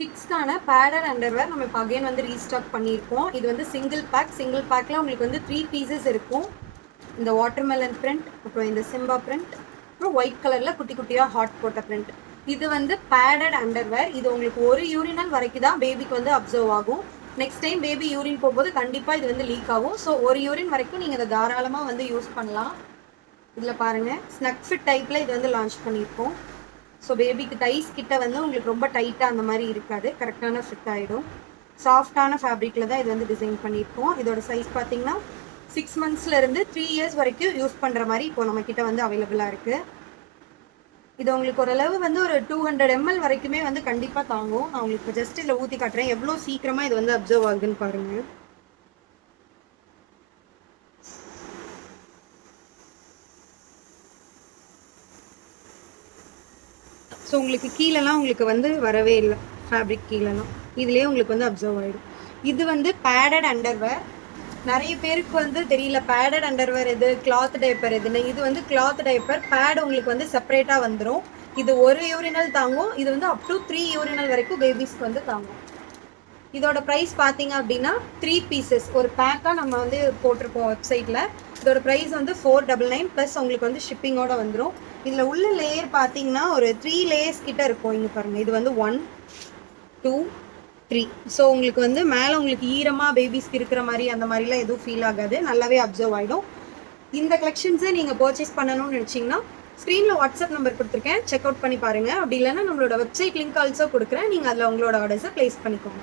கிட்ஸ்க்கான padded underwear நம்ம இப்போ again வந்து ரீஸ்டாக் பண்ணியிருக்கோம். இது வந்து சிங்கிள் பேக்கில் உங்களுக்கு வந்து 3 பீசஸ் இருக்கும். இந்த வாட்டர்மெலன் பிரிண்ட், அப்புறம் இந்த சிம்பா பிரிண்ட், அப்புறம் ஒயிட் கலரில் குட்டி குட்டியாக ஹார்ட் போட்ட பிரிண்ட். இது வந்து பேடட் அண்டர்வேர். இது உங்களுக்கு ஒரு யூரினல் வரைக்கும் தான் பேபிக்கு வந்து அப்சர்வ் ஆகும். நெக்ஸ்ட் டைம் பேபி யூரின் போகும்போது கண்டிப்பாக இது வந்து லீக் ஆகும். ஸோ ஒரு யூரின் வரைக்கும் நீங்கள் இதை தாராளமாக வந்து யூஸ் பண்ணலாம். இதில் பாருங்கள், ஸ்னக் ஃபிட் டைப்பில் இது வந்து லான்ச் பண்ணியிருக்கோம். ஸோ பேபிக்கு டைஸ் கிட்ட வந்து உங்களுக்கு ரொம்ப டைட்டாக அந்த மாதிரி இருக்காது, கரெக்டான ஃபிட் ஆகிடும். சாஃப்டான ஃபேப்ரிக்கில் தான் இது வந்து டிசைன் பண்ணியிருக்கோம். இதோட சைஸ் பார்த்தீங்கன்னா 6 மந்த்ஸ்லேருந்து 3 இயர்ஸ் வரைக்கும் யூஸ் பண்ணுற மாதிரி இப்போ நம்மக்கிட்ட வந்து அவைலபிளாக இருக்குது. இது உங்களுக்கு ஓரளவு வந்து ஒரு 200 ml வரைக்குமே வந்து கண்டிப்பாக தாங்கும். நான் உங்களுக்கு ஜஸ்ட் இதில் ஊற்றி காட்டுறேன் எவ்வளோ சீக்கிரமாக இது வந்து அப்சர்வ் ஆகுதுன்னு பாருங்கள். ஸோ உங்களுக்கு கீழெல்லாம் உங்களுக்கு வந்து வரவே இல்லை, ஃபேப்ரிக் கீழெல்லாம் இதுலேயே உங்களுக்கு வந்து அப்சர்வ் ஆகிடும். இது வந்து பேடட் அண்டர்வேர். நிறைய பேருக்கு வந்து தெரியல பேடட் அண்டர்வேர் எது, கிளாத் டைப்பர் எதுன்னு. இது வந்து கிளாத் டைப்பர். பேட் உங்களுக்கு வந்து செப்பரேட்டாக வந்துடும். இது ஒரு யூரினல் தாங்கும். இது வந்து அப் டு 3 யூரினல் வரைக்கும் பேபிஸ்க்கு வந்து தாங்கும். இதோட ப்ரைஸ் பார்த்தீங்க அப்படின்னா 3 பீசஸ் ஒரு பேக்காக நம்ம வந்து போட்டிருக்கோம் வெப்சைட்டில். இதோட ப்ரைஸ் வந்து 499 ப்ளஸ் உங்களுக்கு வந்து ஷிப்பிங்கோட வந்துடும். இதில் உள்ள லேயர் பார்த்தீங்கன்னா ஒரு 3 லேயர்ஸ் கிட்ட இருக்கும். இங்கே பாருங்கள், இது வந்து 1 2 3. ஸோ உங்களுக்கு வந்து மேலே உங்களுக்கு ஈரமாக பேபிஸ்க்கு இருக்கிற மாதிரி அந்த மாதிரிலாம் எதுவும் ஃபீல் ஆகாது, நல்லாவே அப்சர்வ் ஆகிடும். இந்த கலெக்ஷன்ஸை நீங்கள் பர்ச்சேஸ் பண்ணணும்னு நினச்சிங்கன்னா ஸ்க்ரீனில் வாட்ஸ்அப் நம்பர் கொடுத்துருக்கேன், செக் அவுட் பண்ணி பாருங்கள். அப்படி இல்லைன்னா நம்மளோட வெப்சைட் லிங்க் ஆல்சோ கொடுக்குறேன், நீங்கள் அதில் உங்களோட ஆர்டர்ஸை ப்ளேஸ் பண்ணிக்கோங்க.